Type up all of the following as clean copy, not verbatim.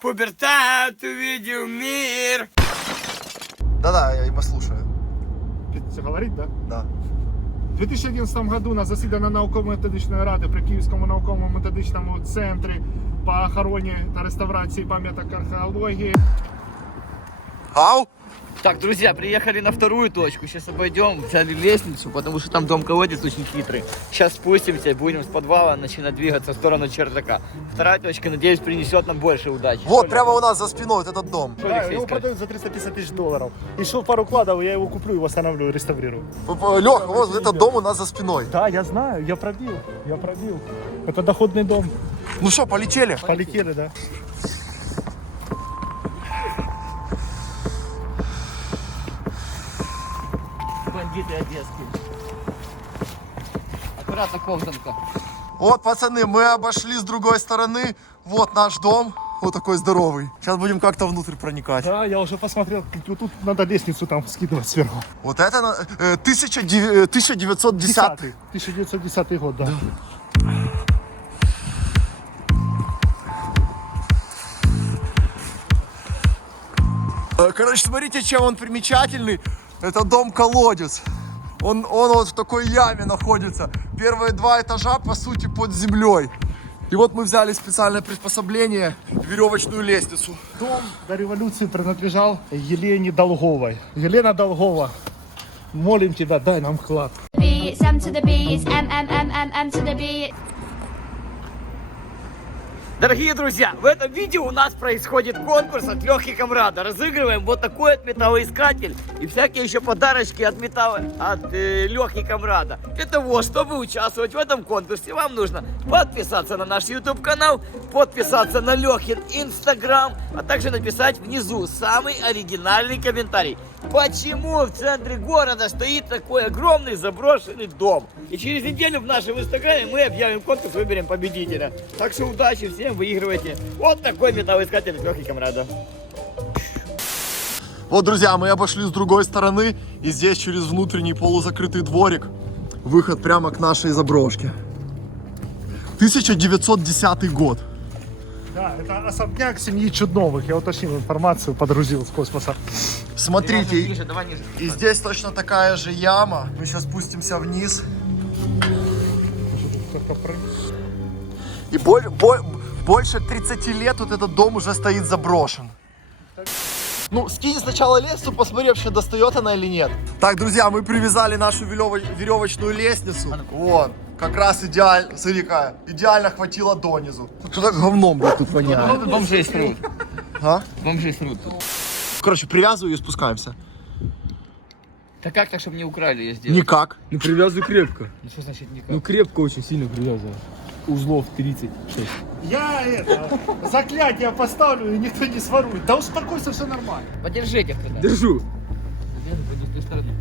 Пубертат увидел мир. Да-да, я его слушаю. Це говорить, да? Да. У 2011 году на засідання науково-методичної ради при Київському науково-методичному центрі по охороні та реставрації пам'яток археології. Ау? Так, друзья, приехали на вторую точку. Сейчас обойдем, взяли лестницу, потому что там дом-колодец очень хитрый. Сейчас спустимся и будем с подвала начинать двигаться в сторону чердака. Вторая точка, надеюсь, принесет нам больше удачи. Вот, прямо у нас за спиной вот этот дом. Что, Да, Алексей, его скажешь? продают за 350 тысяч долларов. Еще пару кладов, я его куплю, восстановлю и реставрирую. Леха, вот этот дом у нас за спиной. Да, я знаю, я пробил. Это доходный дом. Ну что, полетели? Полетели, да. Бандиты одесские. Аккуратно, ковзанка. Вот, пацаны, мы обошли с другой стороны. Вот наш дом. Вот такой здоровый. Сейчас будем как-то внутрь проникать. Да, я уже посмотрел, вот тут надо лестницу там скидывать сверху. Вот это 1910. 1910 год, да. Короче, смотрите, чем он примечательный. Это дом-колодец. Он вот в такой яме находится. Первые два этажа, по сути, под землей. И вот мы взяли специальное приспособление, веревочную лестницу. Дом до революции принадлежал Елене Долговой. Елена Долгова, молим тебя, дай нам клад. It's M to the B, it's M to the B. Дорогие друзья, в этом видео у нас происходит конкурс от Лехи Камрада. Разыгрываем вот такой вот металлоискатель и всякие еще подарочки от Лехи Камрада. Для того, чтобы участвовать в этом конкурсе, вам нужно подписаться на наш YouTube канал, подписаться на Лехин Instagram, а также написать внизу самый оригинальный комментарий. Почему в центре города стоит такой огромный заброшенный дом? И через неделю в нашем инстаграме мы объявим конкурс, выберем победителя. Так что удачи всем, выигрывайте вот такой металлоискатель от Лехи Камрада. Вот, друзья, мы обошли с другой стороны. И здесь через внутренний полузакрытый дворик выход прямо к нашей заброшке. 1910 год. Да, это особняк семьи Чудновых. Я уточнил информацию, подрузил с космоса. Смотрите, Ниже, давай ниже. и здесь точно такая же яма. Мы сейчас спустимся вниз. И больше 30 лет вот этот дом уже стоит заброшен. Ну, скинь сначала лестницу, посмотри, вообще достает она или нет. Так, друзья, мы привязали нашу веревочную лестницу. Вот, как раз идеально, смотри-ка, идеально хватило донизу. Что так говном, блядь, тут воняет? Бомжи срут. А? Бомжи срут. Короче, привязываю и спускаемся. Да как так, чтобы не украли, я сделал? Никак. Ну привязывай крепко. Ну что значит никак? Ну крепко очень сильно привязывай. Узлов 36. Я это, заклятие поставлю и никто не сворует. Да успокойся, все нормально. Подержите кто-то. Держу. Пойди с той стороны.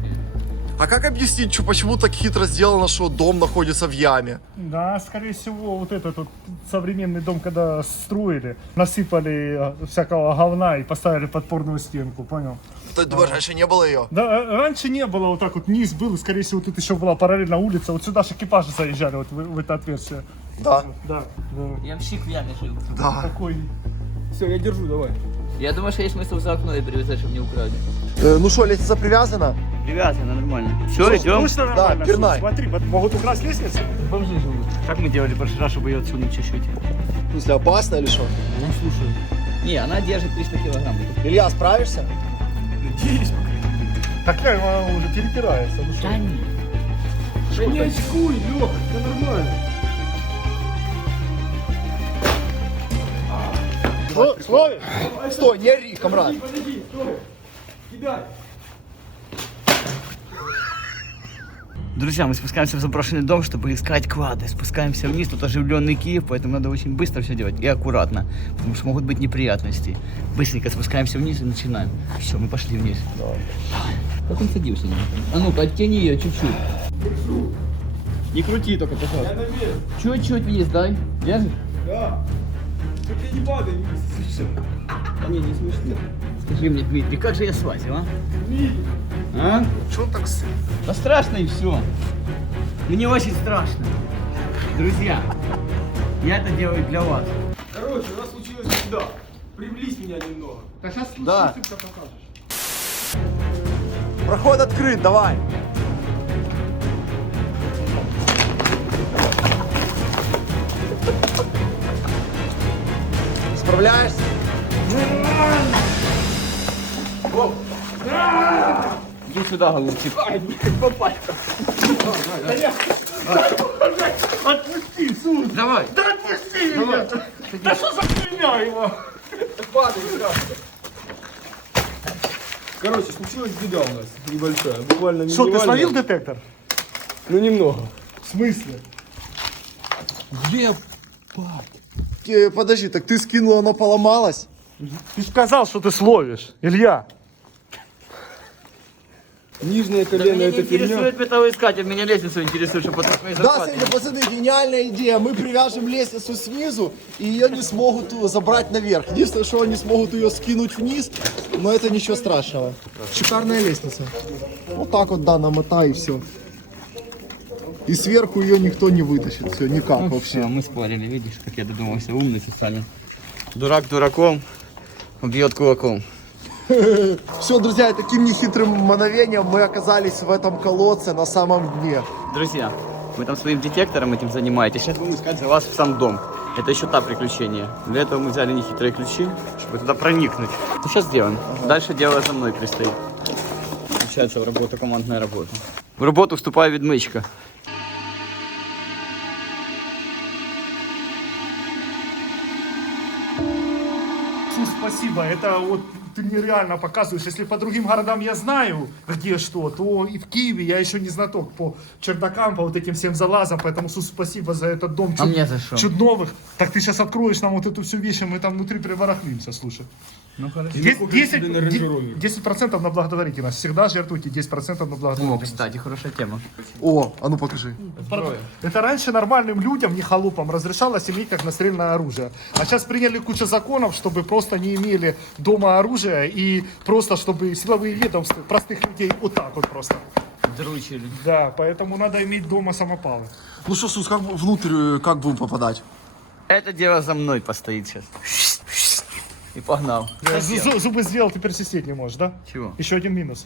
А как объяснить, что почему так хитро сделано, что дом находится в яме? Да, скорее всего, вот этот вот современный дом, когда строили, насыпали всякого говна и поставили подпорную стенку, понял? Ты думаешь, раньше не было ее? Да, раньше не было, вот так вот низ был, и скорее всего тут еще была параллельно улица, вот сюда же экипажи заезжали, вот в это отверстие. Да. Да, да. Ямщик в яме жил. Да. Такой. Все, я держу, давай. Я думаю, что есть смысл за окно и привязать, чтобы не украли. Ну что, лестница привязана? Привязано нормально. Все, идем. Точно нормально? Да, пирнай. Смотри, могут украсть лестницу. Бомжи живут. Как мы делали в прошлый раз, чтобы ее отсунуть чуть-чуть? В смысле, опасно или что? Ну слушай. Не, она держит 300 килограмм. Илья, справишься? Надеюсь, такая она уже перепирается. Ну, что? Да нет. Да не очкуй, Леха, все нормально. Словишь? Стой, не ори, Камрад. Подожди, стой. Кидай. Друзья, мы спускаемся в заброшенный дом, чтобы искать клады. Спускаемся вниз, тут оживленный Киев, поэтому надо очень быстро все делать и аккуратно, потому что могут быть неприятности. Быстренько спускаемся вниз и начинаем. Все, мы пошли вниз. Давай. Как он садился? А ну-ка, оттяни ее чуть-чуть. Не крути только, пожалуйста. Чуть-чуть вниз дай. Держишь? Да. Только не падай, не слышишь. Да не смешно. Скажи мне, Дмитрий, как же я слазил, а? А? Что он так Да страшно и все. Мне очень страшно. Друзья, я это делаю для вас. Короче, у нас случилась беда. Приблизь меня немного. Да сейчас Да. покажешь. Проход открыт, давай. Справляешься? Иди сюда, голубчик. Отпусти, Сус! Давай. Да отпусти меня! Да что за хуйня его? Короче, случилась беда у нас небольшая. Буквально Что, ты минимальная. словил детектор? Ну немного. В смысле? Где? Подожди, так ты скинула, оно поломалось? Ты сказал, что ты словишь, Илья. Нижнее Да колено меня не это фигня. интересует металлоискатель, меня лестницу интересует, чтобы потом мои Да, зарплаты. Саня, пацаны, гениальная идея. Мы привяжем лестницу снизу, и ее не смогут забрать наверх. Единственное, что они смогут ее скинуть вниз, но это ничего страшного. Шикарная лестница. Вот так вот, да, намотай и все. И сверху ее никто не вытащит, все, никак Ну, вообще. всё, мы спорили, видишь, как я додумался, умный специально. Дурак дураком, бьет кулаком. Все, друзья, таким нехитрым мгновением мы оказались в этом колодце на самом дне. Друзья, вы там своим детектором этим занимаетесь, сейчас будем искать за вас в сам дом. Это еще та приключение. Для этого мы взяли нехитрые ключи, чтобы туда проникнуть. Ну, сейчас сделаем. Дальше дело за мной предстоит. Включается в работу, командная работа. В работу вступает відмичка. Сус, спасибо. Это вот ты мне реально показываешь. Если по другим городам я знаю, где что, то и в Киеве я еще не знаток по чердакам, по вот этим всем залазам. Поэтому, Сус, спасибо за этот дом А мне за что? чудновых. Так ты сейчас откроешь нам вот эту всю вещь, и мы там внутри приворохлимся, слушай. Ну, хорошо. 10% на благотворительность. Всегда жертвуйте 10% на О, благотворительность. кстати, хорошая тема. О, а ну покажи. Это раньше нормальным людям, не халупам, разрешалось иметь как огнестрельное оружие. А сейчас приняли кучу законов, чтобы просто не имели дома оружия и просто чтобы силовые ведомства простых людей вот так вот просто. Дручили. Да, поэтому надо иметь дома самопалы. Ну что, Сус, как внутрь, как будем попадать? Это дело за мной постоит сейчас. И погнал. Зубы сделал, теперь сидеть не можешь, да? Чего? Еще один минус.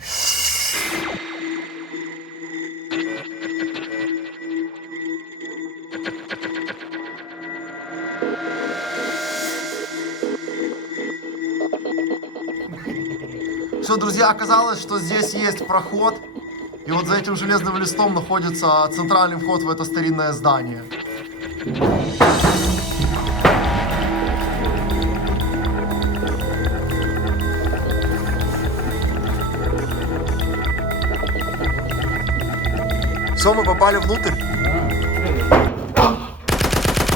Все, друзья, оказалось, что здесь есть проход. И вот за этим железным листом находится центральный вход в это старинное здание. Все, мы попали внутрь.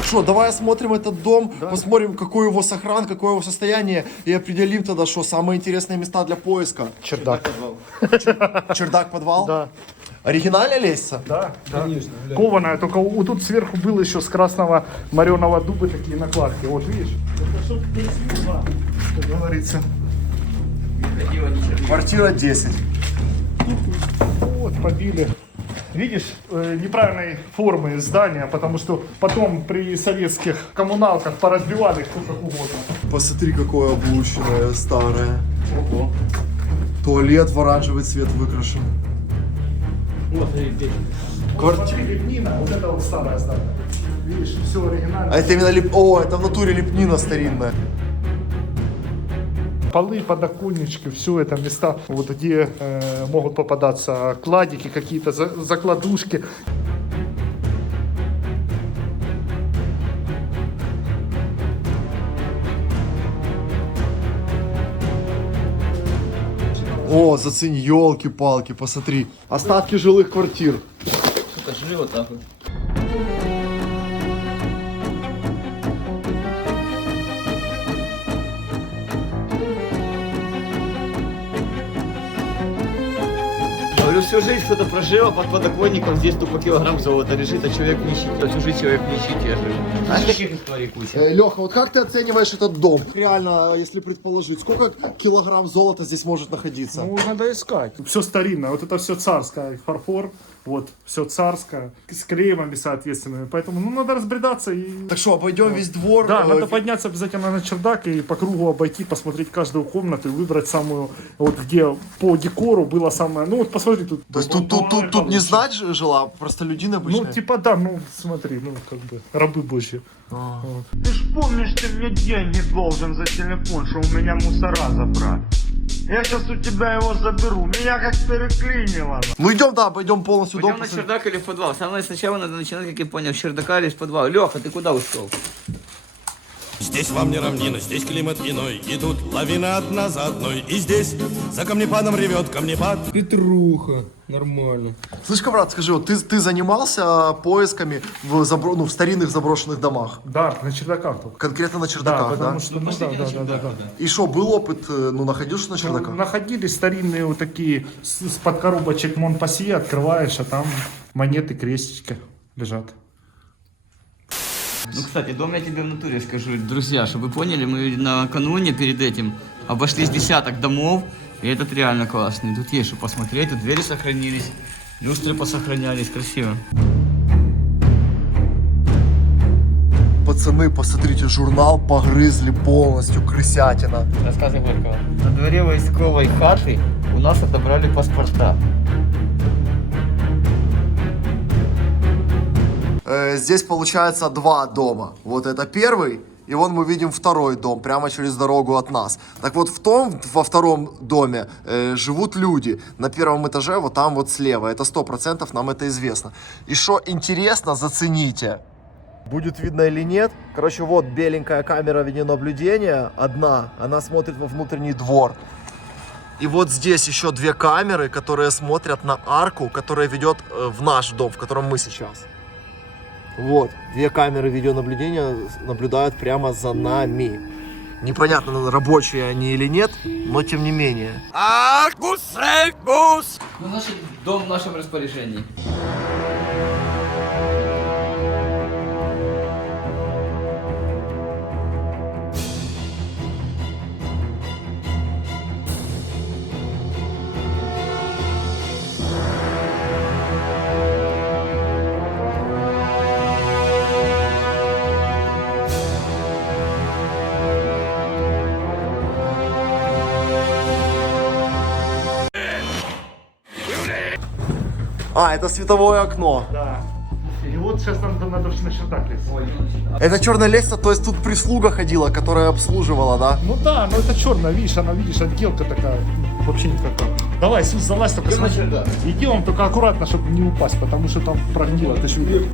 Что, давай осмотрим этот дом, посмотрим, какой его сохран, какое его состояние, и определим тогда, что самые интересные места для поиска. Чердак. Чердак, подвал? Да. Оригинальная лестница? Да, конечно. Кованая, только вот тут сверху было еще с красного мореного дуба такие накладки. Вот видишь? Это чтоб не слезла, как говорится. Квартира 10. Вот, побили. Видишь, неправильной формы здания, потому что потом при советских коммуналках поразбивали кто как угодно. Посмотри, какое облученное, старое. Ого. Туалет в оранжевый цвет выкрашен. Вот, здесь. Квартира. Лепнина, вот это вот старое здание. Видишь, все оригинально. А это именно О, это в натуре лепнина старинная. Полы, подоконнички, все это места, вот где могут попадаться кладики, какие-то закладушки. О, зацени, елки-палки, посмотри. Остатки жилых квартир. Что-то жили вот так вот. Говорю, всю жизнь кто-то прожил, а под подоконником здесь тупо килограмм золота лежит, а человек в нищете, всю жизнь человек в нищете жил. Знаешь, таких историй куча? Леха, вот как ты оцениваешь этот дом? Реально, если предположить, сколько килограмм золота здесь может находиться? Ну, надо искать. Все старинное, вот это все царское, фарфор, Вот, все царское, с клеемами соответственными. Поэтому, ну, надо разбредаться и... Так что, обойдем весь двор? Да, надо подняться обязательно на чердак и по кругу обойти, посмотреть каждую комнату и выбрать самую, вот где по декору было самое... Ну, вот посмотри, тут... То есть тут не знать жила, простолюдин обычный? Ну, типа, да, ну, смотри, ну, как бы, рабы божьи. Вот. Ты ж помнишь, ты мне деньги должен за телефон, что у меня мусора забрать. Я сейчас у тебя его заберу, меня как переклинило. Ну идем, да, пойдем полностью дом. Пойдем на чердак или в подвал? Самое сначала надо начинать, как я понял, с чердака или с подвала. Леха, ты куда ушел? Здесь вам не равнина, здесь климат иной. И тут лавина одна за одной. И здесь за камнепадом ревет камнепад. Петруха, нормально. Слышь, Камрад, скажи, вот ты занимался поисками в старинных заброшенных домах? Да, на чердаках только. Конкретно на Да, чердаках, да? потому что, ну, да. И что, был опыт, находил что на чердаках? Находили старинные вот такие, с-под коробочек Монпассье открываешь, а там монеты, крестички лежат. Ну, кстати, дом я тебе в натуре скажу, друзья, чтобы вы поняли, мы накануне перед этим обошли с десяток домов, и этот реально классный. Тут есть что посмотреть, тут двери сохранились, люстры посохранялись, красиво. Пацаны, посмотрите, журнал погрызли полностью, крысятина. Рассказы Горького. На дворе войсковой хаты у нас отобрали паспорта. Здесь получается два дома. Вот это первый, и вон мы видим второй дом, прямо через дорогу от нас. Так вот во втором доме живут люди. На первом этаже, вот там вот слева. Это 100%, нам это известно. И что интересно, зацените. Будет видно или нет. Короче, вот беленькая камера видеонаблюдения. Одна, она смотрит во внутренний двор. И вот здесь еще две камеры, которые смотрят на арку, которая ведет в наш дом, в котором мы сейчас. Вот, две камеры видеонаблюдения наблюдают прямо за нами. Непонятно, рабочие они или нет, но тем не менее. Ну, наш дом в нашем распоряжении. А, это световое окно. Да. И вот сейчас нам надо на чердак лезть. Это черная лестница, то есть тут прислуга ходила, которая обслуживала, да? Ну да, но это черная, видишь, она, видишь, отделка такая, вообще никакая. Давай, Сус, залазь, только смотри. Идем, только аккуратно, чтобы не упасть, потому что там прогнило, ты ж видишь.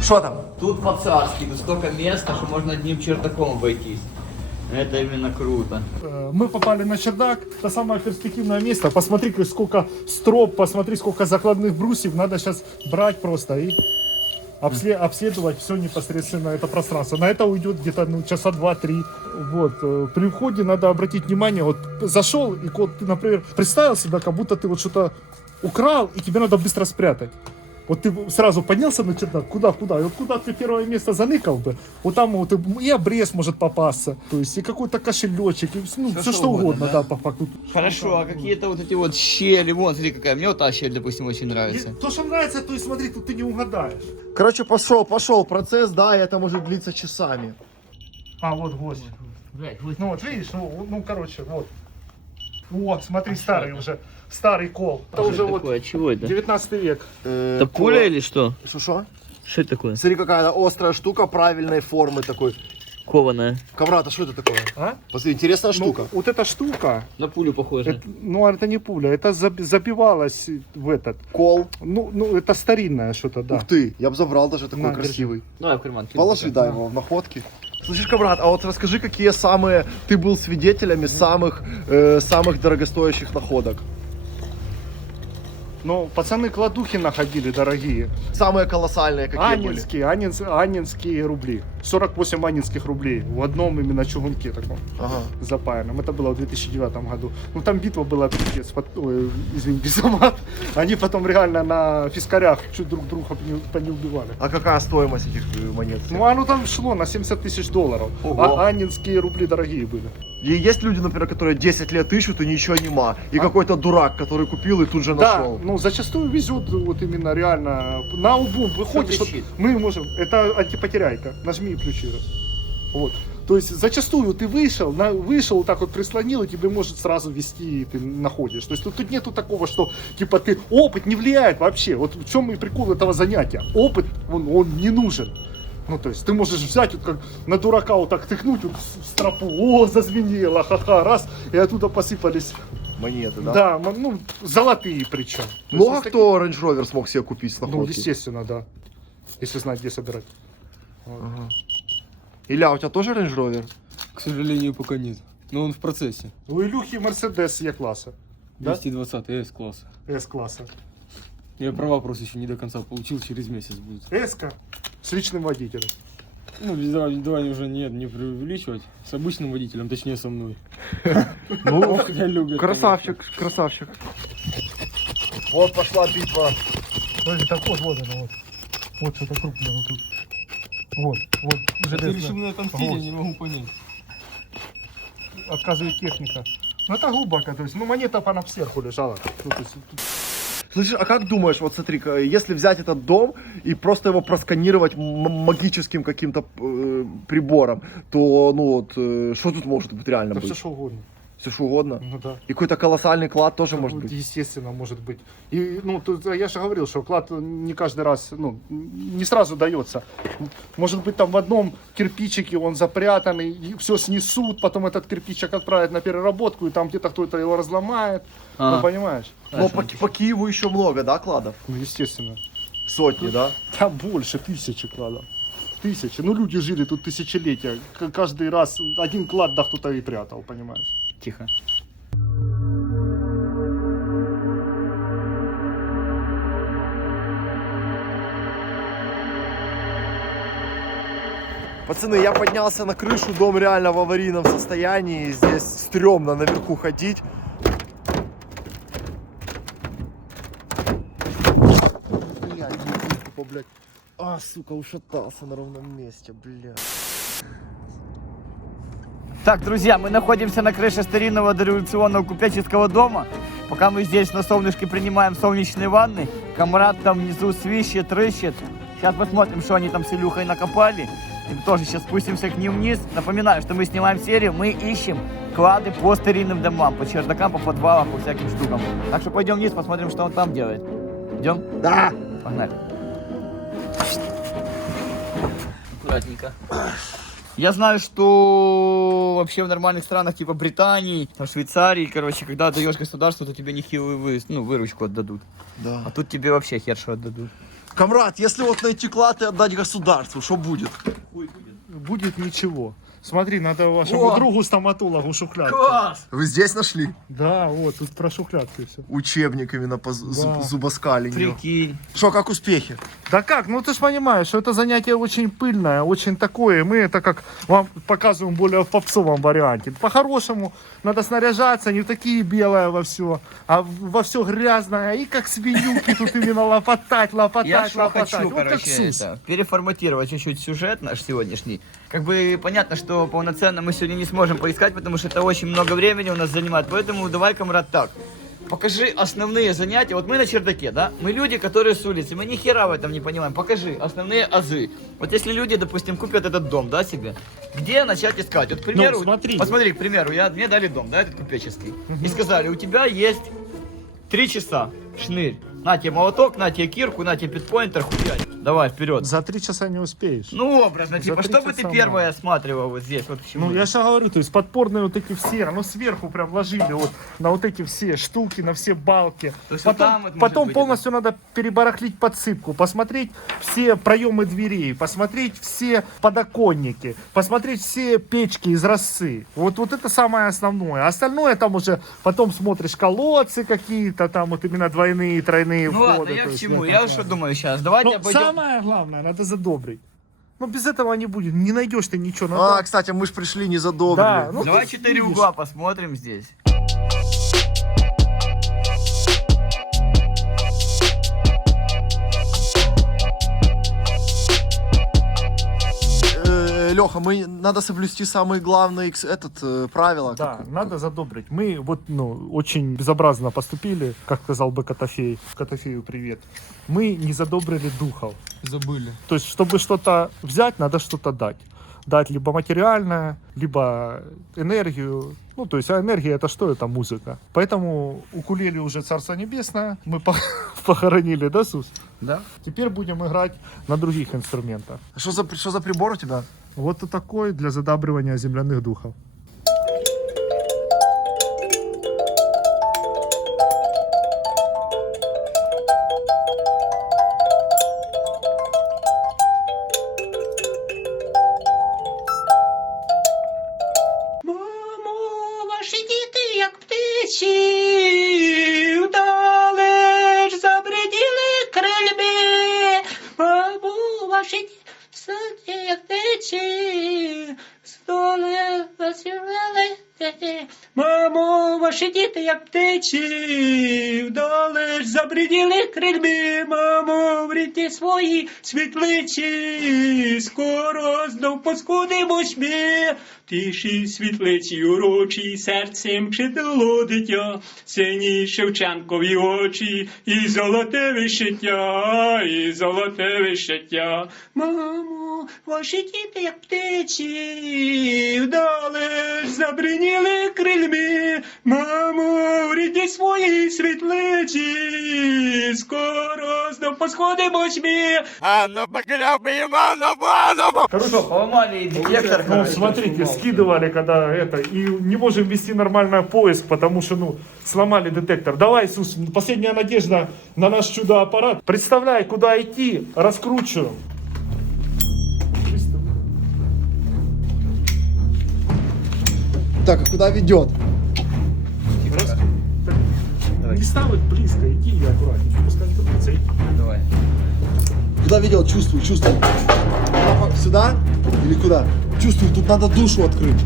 Что там? Тут по-царски, тут столько места, что можно одним чердаком обойтись. Это именно круто. Мы попали на чердак, это самое перспективное место. Посмотри, сколько строп, посмотри, сколько закладных брусьев. Надо сейчас брать просто и обследовать все непосредственно это пространство. На это уйдет где-то часа 2-3. Вот. При входе надо обратить внимание, вот зашел, и вот ты, например, представил себя, как будто ты вот что-то украл, и тебе надо быстро спрятать. Вот ты сразу поднялся на чердак, куда? И вот куда ты первое место заныкал бы, вот там вот и обрез может попасться, то есть и какой-то кошелечек, и, ну, все что угодно, да, по факту. Хорошо, а какие-то вот эти вот щели, вон, смотри, какая, мне вот та щель, допустим, очень нравится. То, что нравится, то и смотри, тут ты не угадаешь. Короче, пошел процесс, да, и это может длиться часами. А, вот гость. Ну вот, видишь, ну короче, вот. Вот, смотри, старый уже, старый кол. Это уже Что вот такое? Чего это? 19 век. Это пуля или что? Что? Что это такое? Смотри, какая острая штука правильной формы такой. Кованая. Камрад, а что это такое? А? Посмотри, интересная штука. Ну, вот эта штука, На пулю похоже. ну это не пуля, это забивалось в этот. Кол. Ну, это старинное что-то, да. Ух ты, я бы забрал даже такой На, красивый. Давай в карман. Положи, дай его в находки. Слышишь, Камрад, а вот расскажи, какие ты был свидетелями самых дорогостоящих находок? Ну, пацаны кладухи находили дорогие. Самые колоссальные какие были? Аннинские рубли. 48 анинских рублей в одном именно чугунке таком Ага. запаянном. Это было в 2009 году. Ну там битва была пиздец. Ой, извините за мат. Они потом реально на фискарях чуть друг друга не убивали. А какая стоимость этих монет? Ну оно там шло на 70 тысяч долларов. Ого. А анинские рубли дорогие были. И есть люди, например, которые 10 лет ищут и ничего нема. И какой-то дурак, который купил и тут же Да, нашел. ну зачастую везет вот именно реально на лбу выходишь, вот мы можем, это антипотеряйка, нажми и включи раз. Вот. То есть зачастую ты вышел, так вот прислонил, и тебе может сразу вести, и ты находишь. То есть тут нету такого, что типа опыт не влияет вообще. Вот в чем и прикол этого занятия. Опыт, он не нужен. Ну, то есть ты можешь взять, вот как на дурака вот так тыкнуть вот в стропу, о, зазвенело, ха-ха, раз, и оттуда посыпались. Монеты, да? Да, ну, золотые причем. То Много есть, кто Range Rover смог себе купить с ну, находки? естественно, да. Если знать, где собирать. Ага. Илья, у тебя тоже Range Rover? К сожалению, пока нет. Но он в процессе. У Илюхи Мерседес Е-класса. Да? 220 С-класса. С-класса. Я права просто еще не до конца получил, через месяц будет. С-ка с личным водителем. Ну, давай уже нет, не преувеличивать. С обычным водителем, точнее со мной. Ну, Ох, я люблю. красавчик, красавчик. Вот пошла битва. Смотри, так вот она, вот. Вот что-то крупное вот тут. Вот. Ты решил меня отомстить, я не могу понять. Отказывает техника. Ну это глубоко, то есть, ну монета она сверху лежала. Ну, то есть, тут... Слышишь, а как думаешь, вот смотри, если взять этот дом и просто его просканировать магическим каким-то прибором, то, ну вот, что тут может быть реально Да быть? все что угодно. Все что угодно? Ну да. И какой-то колоссальный клад тоже может быть? Естественно, может быть. И, ну, тут я же говорил, что клад не каждый раз, ну, не сразу дается. Может быть, там в одном кирпичике он запрятанный, и все снесут, потом этот кирпичик отправят на переработку, и там где-то кто-то его разломает. Ну, понимаешь? Но по Киеву еще много, да, кладов? Ну, естественно. Сотни, да? Там больше, тысячи кладов. Тысячи. Ну, люди жили тут тысячелетия. Каждый раз один клад, да, кто-то и прятал, понимаешь? Тихо. Пацаны, я поднялся на крышу, дом реально в аварийном состоянии. Здесь стрёмно наверху ходить. Блядь, А, сука, ушатался на ровном месте, блядь. Так, друзья, мы находимся на крыше старинного дореволюционного купеческого дома. Пока мы здесь на солнышке принимаем солнечные ванны, Камрад там внизу свищет, рыщет. Сейчас посмотрим, что они там с Илюхой накопали. И тоже сейчас спустимся к ним вниз. Напоминаю, что мы снимаем серию, мы ищем клады по старинным домам, по чердакам, по подвалам, по всяким штукам. Так что пойдем вниз, посмотрим, что он там делает. Идем? Да! Погнали. Аккуратненько. Я знаю, что вообще в нормальных странах, типа Британии, там, Швейцарии, короче, когда отдаешь государству, то тебе нехилую выручку отдадут. Да. А тут тебе вообще хер что отдадут. Камрад, если вот найти клад и отдать государству, что будет? Будет ничего. Смотри, надо вашему другу стоматологу шухлядки. Класс! Вы здесь нашли? Да, вот, тут про шухлядки все. Учебник именно по Да. зубоскалению. Прикинь. Что, как успехи? Да как, ну ты ж понимаешь, что это занятие очень пыльное, очень такое. Мы это как вам показываем более в попсовом варианте. По-хорошему надо снаряжаться, не в такие белое во все, а во все грязное. И как свинюки тут именно лопотать, Я лопотать, что лопотать. хочу, Вот как короче, сус. это, переформатировать чуть-чуть сюжет наш сегодняшний. Как бы понятно, что полноценно мы сегодня не сможем поискать, потому что это очень много времени у нас занимает. Поэтому давай, Камрад, так. Покажи основные занятия. Вот мы на чердаке, да? Мы люди, которые с улицы. Мы ни хера в этом не понимаем. Покажи основные азы. Вот если люди, допустим, купят этот дом, да, себе, где начать искать? Вот, к примеру, смотри. посмотри, к примеру, мне дали дом, да, этот купеческий. И сказали, у тебя есть 3 часа, шнырь. На тебе молоток, на тебе кирку, на тебе питпоинтер, хуять. Давай, вперед. За 3 часа не успеешь. Ну, образно, типа, За 3 что бы ты часа первое осматривал вот здесь? Вот почему? Ну, я же говорю, то есть подпорные вот эти все, оно сверху прям ложили вот на вот эти все штуки, на все балки. То есть Потом, вот там вот может потом быть, полностью надо перебарахлить подсыпку, посмотреть все проемы дверей, посмотреть все подоконники, посмотреть все печки из росы. Вот это самое основное. Остальное там уже потом смотришь колодцы какие-то, там вот именно двойные, тройные Ну входы. ладно, я то к есть, чему? да, Я да. что думаю сейчас? Давайте Но обойдем. самое главное, надо задобрить. Ну, без этого не будет, не найдешь ты ничего. Надо... А, кстати, мы же пришли, не задобрили. Да, ну, Давай ты 4 видишь. угла посмотрим здесь. Леха, надо соблюсти самые главные правила. Да, надо задобрить. Мы вот, очень безобразно поступили, как сказал бы Котофей. Котофею привет. Мы не задобрили духов. Забыли. То есть, чтобы что-то взять, надо что-то дать. Дать либо материальное, либо энергию. Ну, то есть, а энергия это что? Это музыка. Поэтому укулеле уже Царство Небесное. Мы похоронили, да, Сус? Да. Теперь будем играть на других инструментах. Что за прибор у тебя? Вот такой для задабривания земляных духов. Мамо, ваші діти, як птиці, вдалеч забриділи крильми. Мамо, ваші діти, як птиці, здоле засівали. Мамо, ваші діти, як птиці, вдалеч забриділи крильми. Мамо, в ріті свої світлиці, скоро знов поскудимось ми. Тиші світлиці урочі, серцем читало дитя, сині Шевченкові очі, і золоте вишиття, і золоте вишиття. Мамо, ваші діти, як птиці, вдалеч забриніли крильми. Мамо, в рідні своїй світлиці, скоро знов посходимось ми. Хорошо, поломали детектор. Ну, смотрите, скидывали, когда это, и не можем вести нормально поиск, потому что, сломали детектор. Давай, Иисус, последняя надежда на наш чудо-аппарат. Представляй, куда идти, раскручиваем. Так, а куда ведет? Не ставить близко, иди и аккуратнее, пускай не тупится, иди. Давай. Куда ведет? Чувствую. Сюда или куда? Чувствую, тут надо душу открыть.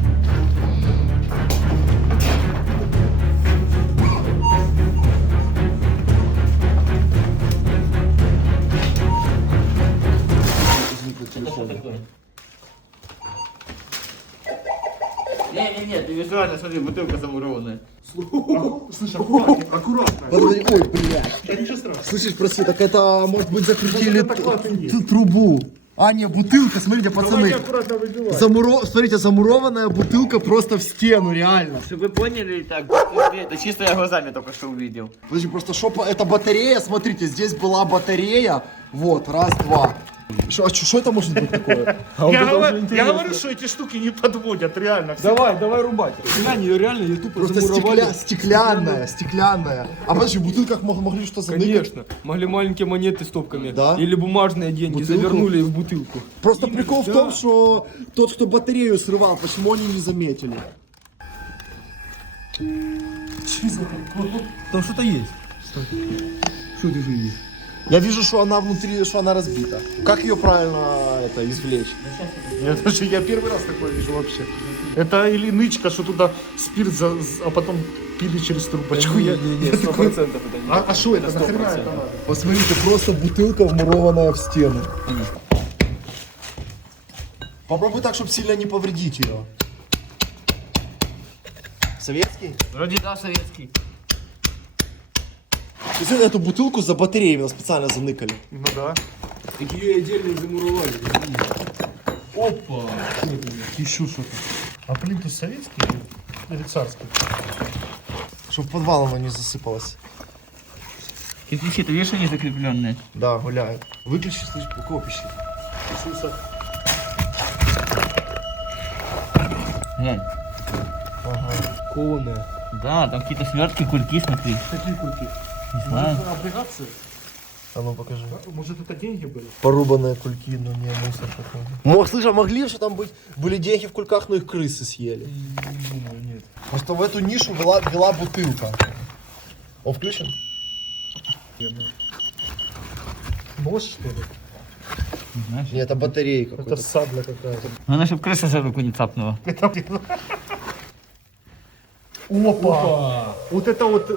Не, ты визуально смотри, бутылка замурованная. Слышь, аккуратно. Ой, блядь. Да ничего страшного. Слышишь, прости, так это, может быть, закрутили Вот это клад и есть. трубу. А, не, бутылка, смотрите, пацаны. Давай аккуратно выбивай. Смотрите, замурованная бутылка просто в стену, реально. Чтобы вы поняли, так, это чисто я глазами только что увидел. Подожди, просто это батарея, смотрите, здесь была батарея. Вот, раз, два. Что это может быть такое? Я говорю, что эти штуки не подводят, реально. Давай рубать. Глянь, ее реально, ее тупо Просто замуровали. стеклянная. А подожди, в бутылках могли что заныкать? Конечно. Могли маленькие монеты стопками. Да? Или бумажные деньги. Бутылку? Завернули в бутылку. Просто прикол в том, что тот, кто батарею срывал, почему они не заметили? Там что-то есть. Что ты же видишь? Я вижу, что она внутри, что она разбита. Как ее правильно извлечь? Я первый раз такое вижу вообще. Это или нычка, что туда спирт, а потом пили через трубочку. Не, 100% это не. А что это? Нахрена это надо? Посмотрите, просто бутылка вмурованная в стену. Попробуй так, чтобы сильно не повредить ее. Советский? Вроде да, советский. То есть эту бутылку за батареей именно специально заныкали. Ну да. Так ее отдельно замуровали. Опа! Еще что-то. А плинтус советский или царский? Чтобы подвалом она не засыпалась. Кирпичи, ты видишь, они закрепленные? Да, гуляют. Выключи, слышь, кого пищит? Глянь. Кованая. Да, там какие-то свертки, кульки, смотри. Какие кульки? Не знаю. Может, облигации? А ну покажи. Может, это деньги были? Порубанные кульки, но не мусор какой-то. Слышь, а могли же там были деньги в кульках, но их крысы съели? Не думаю, нет. Просто в эту нишу вела бутылка. Он включен? Нож, что ли? Знаешь? Нет, это батарейка. Это сабля какая-то. Она чтоб крыса за руку не цапнула. Опа! Вот это вот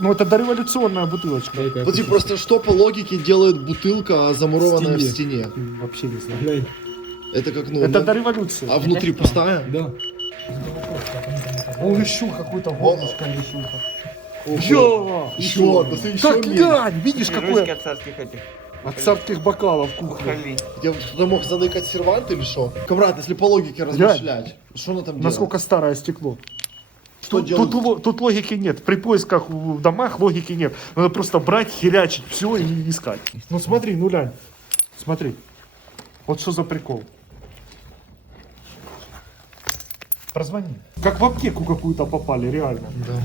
ну это дореволюционная бутылочка. Подожди, просто что по логике делает бутылка, замурованная в стене? Вообще не знаю. Это как, ну... Это до революции. А внутри пустая? Да. Он еще какой-то горлышко лещуха. Еще, да ты еще Так глянь, видишь Ручки какое? от царских этих. От царских бокалов кухня. Хали. Я что-то мог заныкать сервант или что? Камрад, если по логике размышлять, что она там делает? Насколько старое стекло. Что делает? Тут логики нет. При поисках в домах логики нет. Надо просто брать, херячить все и искать. Ну смотри, ну глянь. Смотри. Вот что за прикол. Прозвони. Как в аптеку какую-то попали, реально. Да.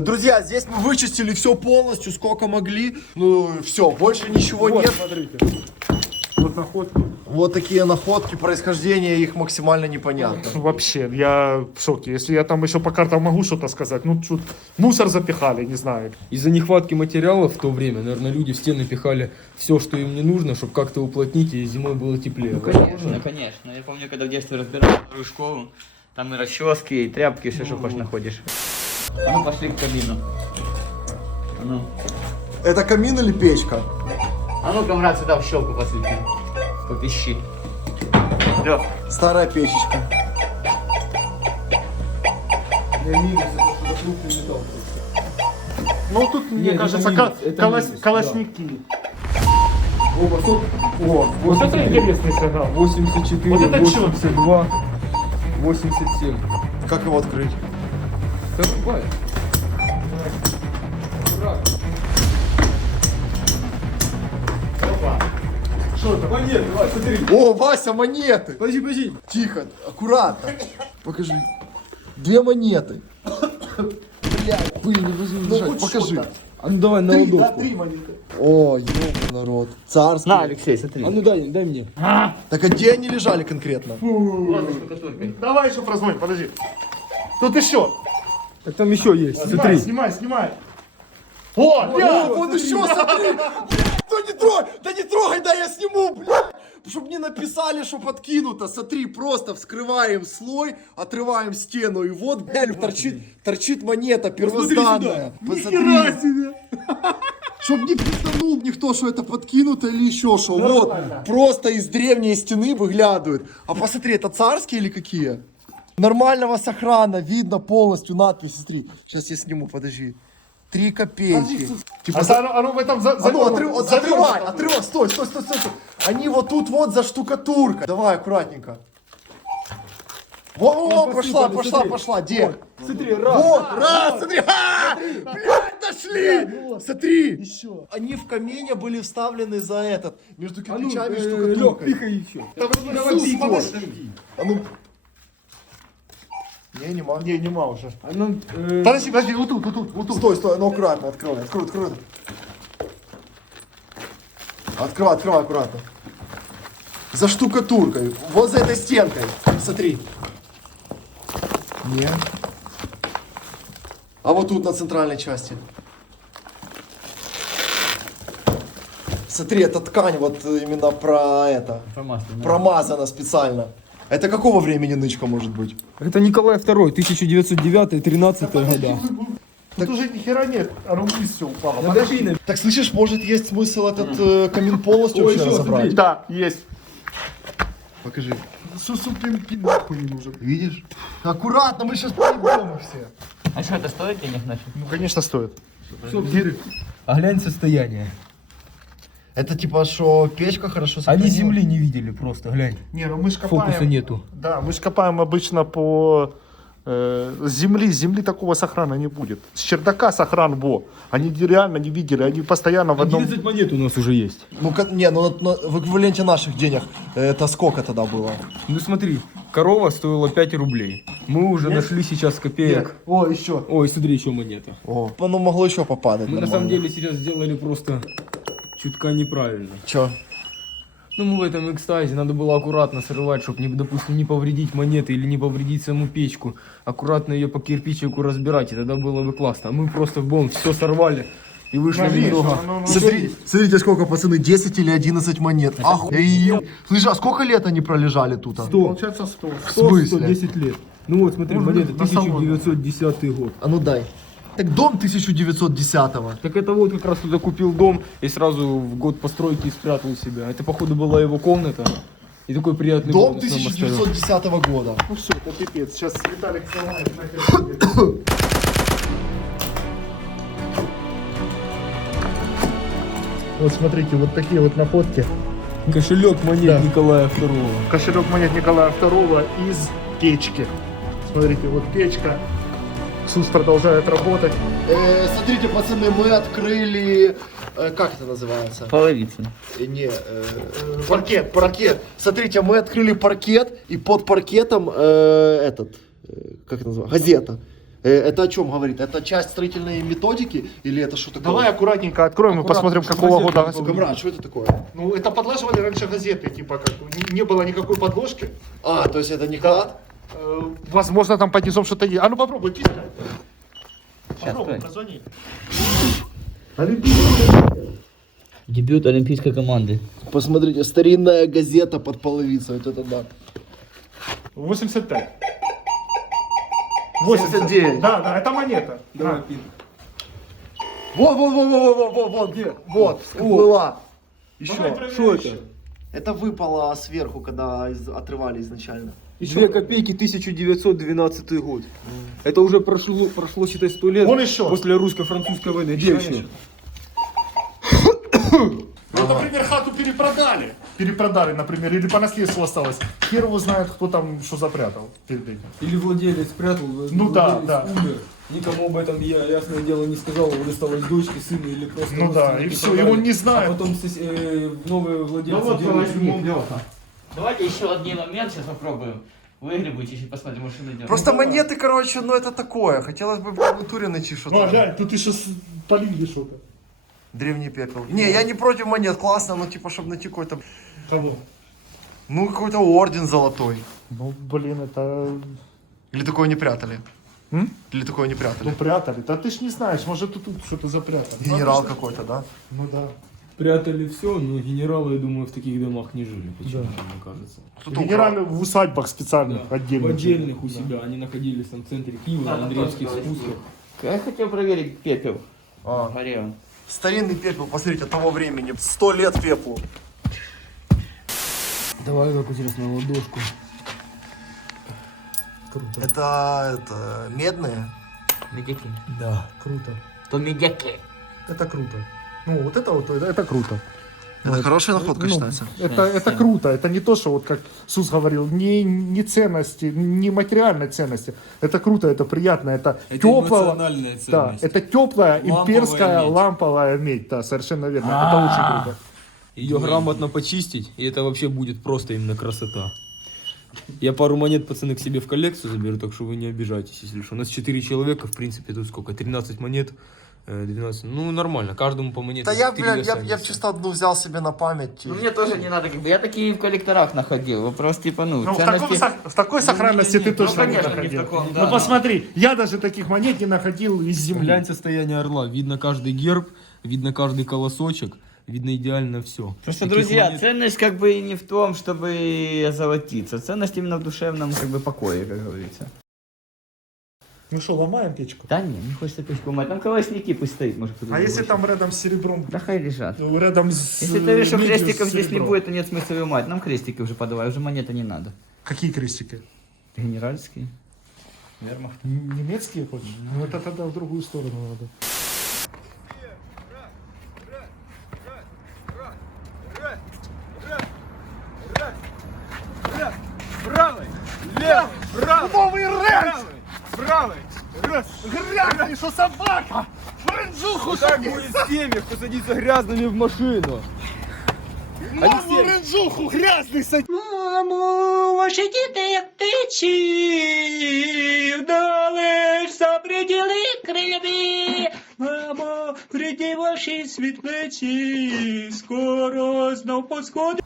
Друзья, здесь мы вычистили все полностью, сколько могли. Ну, все, больше ничего Вот, нет. смотрите. Вот находки. Вот такие находки, происхождение их максимально непонятно. Вообще, я в шоке. Если я там еще по картам могу что-то сказать, ну тут мусор запихали, не знаю. Из-за нехватки материалов в то время, наверное, люди в стены пихали все, что им не нужно, чтобы как-то уплотнить, и зимой было теплее. Конечно, конечно. Я помню, когда в детстве разбирал вторую школу, там и расчески, и тряпки, все, что хочешь, находишь. А ну, пошли к камину. А ну. Это камин или печка? А ну, Камрад, сюда в щелку посвети. Попищи. Лёх. Старая печечка. Ну тут, мне Нет, кажется, это минус, это минус, колосники. О, Вот это интересный сигнал. 84, Вот это чё? 82, 87. Как его открыть? Давай. Что это? Монет, давай, смотри. О, Вася, монеты! Подожди, подожди. Тихо, аккуратно. Покажи. 2 монеты. Блядь, пыль не возьми. Покажи. А ну давай на ладошку. 3 монеты. О, ёбаный народ. Царский. На, Алексей, смотри. А ну дай мне. Так а где они лежали конкретно? Давай еще прозвоним, подожди. Тут еще. Так там еще есть, смотри. Снимай. О, О, вон еще, смотри! Да не трогай, да я сниму, блядь! Чтоб не написали, что подкинуто. Смотри, просто вскрываем слой, отрываем стену, и вот, блядь, торчит монета первозданная. Посмотри. себе. Чтоб не пизданул никто, что это подкинуто или еще что. Вот, просто из древней стены выглядывает. А посмотри, это царские или какие? Нормального сохрана, видно полностью надпись, смотри. Сейчас я сниму, подожди. 3 копейки. Типа, Оно в этом отрывай, стой. Они вот тут вот за штукатуркой. Давай, аккуратненько. Во, пошла, где? Смотри, раз. Вот, раз, смотри, блядь, нашли! Смотри, Еще. они в камине были вставлены за этот, между А ну, кирпичами и Лёх, штукатуркой. пихай еще. А ну, нема. Не, нема уже. А ну, Подожди, вот тут. Стой, ну аккуратно, открой. Открывай, аккуратно. За штукатуркой, вот за этой стенкой, смотри. Нет. А вот тут на центральной части. Смотри, эта ткань вот именно про это. Промазана специально. Это какого времени нычка может быть? это Николай II, 1909-13 года. Тут уже ни хера нет, оно вниз все упало. Так слышишь, может есть смысл этот камин полностью вообще разобрать? Да, есть. Покажи. Сука, нахуй не нужен. Видишь? Аккуратно, мы сейчас поебем их все. А что, это стоит денег нафиг? Ну, конечно, стоит. А глянь состояние. Это типа, что печка хорошо Они сохранилась? земли не видели просто, глянь. Не, ну мы ж копаем. Фокуса нету. Да, мы ж копаем обычно по земли. С земли такого сохрана не будет. С чердака сохран во. Они реально не видели, они постоянно в одном... 11 монет у нас уже есть. Ну, в эквиваленте наших денег это сколько тогда было? Ну смотри, корова стоила 5 рублей. Мы уже нашли сейчас копеек. О, еще. Ой, смотри, еще монета. О, оно могло еще попадать. Мы на самом деле сейчас сделали просто чутка неправильно. Че? Ну, мы в этом экстазе, надо было аккуратно срывать, чтобы, допустим, не повредить монеты или не повредить саму печку. Аккуратно ее по кирпичику разбирать, и тогда было бы классно. А мы просто, все сорвали, и вышло немного. Смотрите, сколько, пацаны, 10 или 11 монет. Охуеть. Слышь, а сколько лет они пролежали тут? 100. Получается 100. В смысле? 110 лет. Ну вот, смотри, монета 1910 год. А ну дай. Так дом 1910-го. Так это вот как раз туда купил дом и сразу в год постройки спрятал себя. Это, походу, была его комната. И такой приятный Дом бонус нам оставил. 1910 года. Ну все, это пипец. Сейчас Виталик сломает нахер. Вот смотрите, вот такие вот находки. Кошелек монет Да. Николая II. Кошелек монет Николая II из печки. Смотрите, вот печка. СУС продолжает работать. Смотрите, пацаны, мы открыли... как это называется? Половица. Паркет. Паркет. Смотрите, мы открыли паркет, и под паркетом как это называется? Газета. Это о чем говорит? Это часть строительной методики или это что такое? Давай аккуратненько откроем и посмотрим, какого года. Камрад, что это такое? Ну, это подложивали раньше газеты, типа, как не было никакой подложки. А, то есть это не клад? Возможно, там под низом что-то есть. А ну попробуй, писка. Попробуй, стой. позвони. Дебют олимпийской команды. Посмотрите, старинная газета под половицей, вот это да. 85. 89. Да, это монета. Давай, Да. пин. Вот, где? Вот, всплыла. Еще. Давай проверим Что еще. это? Это выпало сверху, когда отрывали изначально. 2 копейки 1912 год. Это уже прошло считай, 100 лет Вон еще. после русско-французской войны. Где еще? Ну, например, хату перепродали. Перепродали, например, или по наследству осталось. Хер его знает, кто там что запрятал перед этим. Или владелец спрятал, Ну да, владелец да. умер. Никому об этом я, ясное дело, не сказал, его досталось дочке, сыну или просто... Ну да, родственники и все, продали. его не знают. А потом новые владельцы делают ремонт. Давайте еще один момент сейчас попробуем. Выгребуть, еще посмотрим, машину идет. Просто монеты, короче, ну это такое. Хотелось бы в натуре найти Ну, что-то. глянь, тут еще полили что-то. Древний пепел. Не, я не против монет, классно, но типа, чтобы найти какой-то... Кого? Ну, какой-то орден золотой. Ну, блин, это... Или такое не прятали? М? Или такое не Ну, прятали? прятали. Да ты ж не знаешь, может тут что-то запрятано. Генерал какой-то, да? Ну да. Прятали все, но генералы, я думаю, в таких домах не жили, почему Да. мне кажется. Кто-то Генералы в усадьбах специальных, Да. отдельных. В отдельных у Да. себя, они находились там в центре Киева, на Андреевских спусках. Я хотел проверить пепел. А. Горел. Старинный пепел, посмотрите, того времени. 100 лет пеплу. Давай как интересно ладошку. Круто. Это медные? Медяки. Да. Круто. То медяки. Это круто. Ну, вот это круто. Это хорошая находка Ну, считается. это круто. Это не то, что вот как Сус говорил, не ценности, не материальной ценности. Это круто, это приятно, это теплая. Да, это теплая имперская медь. ламповая медь. Да, совершенно верно. Это очень круто. Ее грамотно почистить, и это вообще будет просто именно красота. Я пару монет, пацаны, к себе в коллекцию заберу, так что вы не обижайтесь, если что. У нас 4 человека, в принципе, тут сколько? 13 монет, 12. Ну, нормально, каждому по монете. Да я, 3 блядь, веса я есть. чисто одну взял себе на память. Ну, мне тоже не надо, как бы, я такие в коллекторах находил. Вопрос, типа, ну, Ну, ценности... в такой сохранности ты точно не конечно, не в находил. таком, да. Ну посмотри, я даже таких монет не находил из земли. Глянь состояние орла, видно каждый герб, видно каждый колосочек, видно идеально все. Просто, друзья, ценность как бы и не в том, чтобы озолотиться. Ценность именно в душевном, как бы, покое, как говорится. Ну что, ломаем печку? Да не хочется печку мать. Там колосники пусть стоит, может, кто-то А если захочет. там рядом с серебром? Да хай лежат. Рядом с Если ты видишь, что медью с крестиков здесь не серебром. будет, то нет смысла его мать. Нам крестики уже подавай, уже монеты не надо. Какие крестики? Генеральские. Вермахт. Немецкие хочешь? Ну это тогда в другую сторону надо. Правый, левый, правый, Новый рейс! правый. Раз. Грязный, что собака! Ренжуху Так будет с теми, кто садится грязными в машину. Новую ренжуху грязный садись! Мамо, ваші діти, як птичі, вдали ж за приділи криляві. Мамо, прийди ваші світлиці, скоро знов посходи.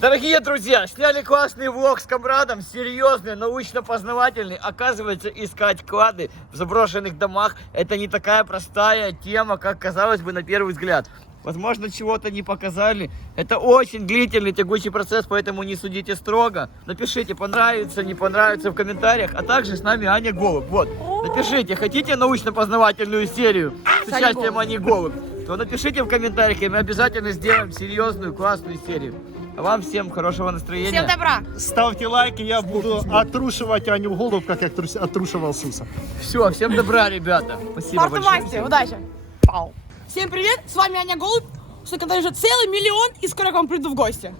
Дорогие друзья, сняли классный влог с Камрадом, серьезный, научно-познавательный. Оказывается, искать клады в заброшенных домах — это не такая простая тема, как казалось бы на первый взгляд. Возможно, чего-то не показали. Это очень длительный, тягучий процесс, поэтому не судите строго. Напишите, понравится, не понравится в комментариях. А также с нами Аня Голубь. Вот, напишите, хотите научно-познавательную серию с участием Ани Голубь, то напишите в комментариях, и мы обязательно сделаем серьезную, классную серию. А вам всем хорошего настроения. Всем добра. Ставьте лайки, я буду отрушивать Аню Голубь, как я отрушивал Суса. Все, всем добра, ребята. Спасибо большое. Спарту удачи. Пау. Всем привет, с вами Аня Голубь, с которой уже целый миллион, и скоро к вам приду в гости.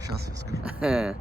Сейчас я скажу.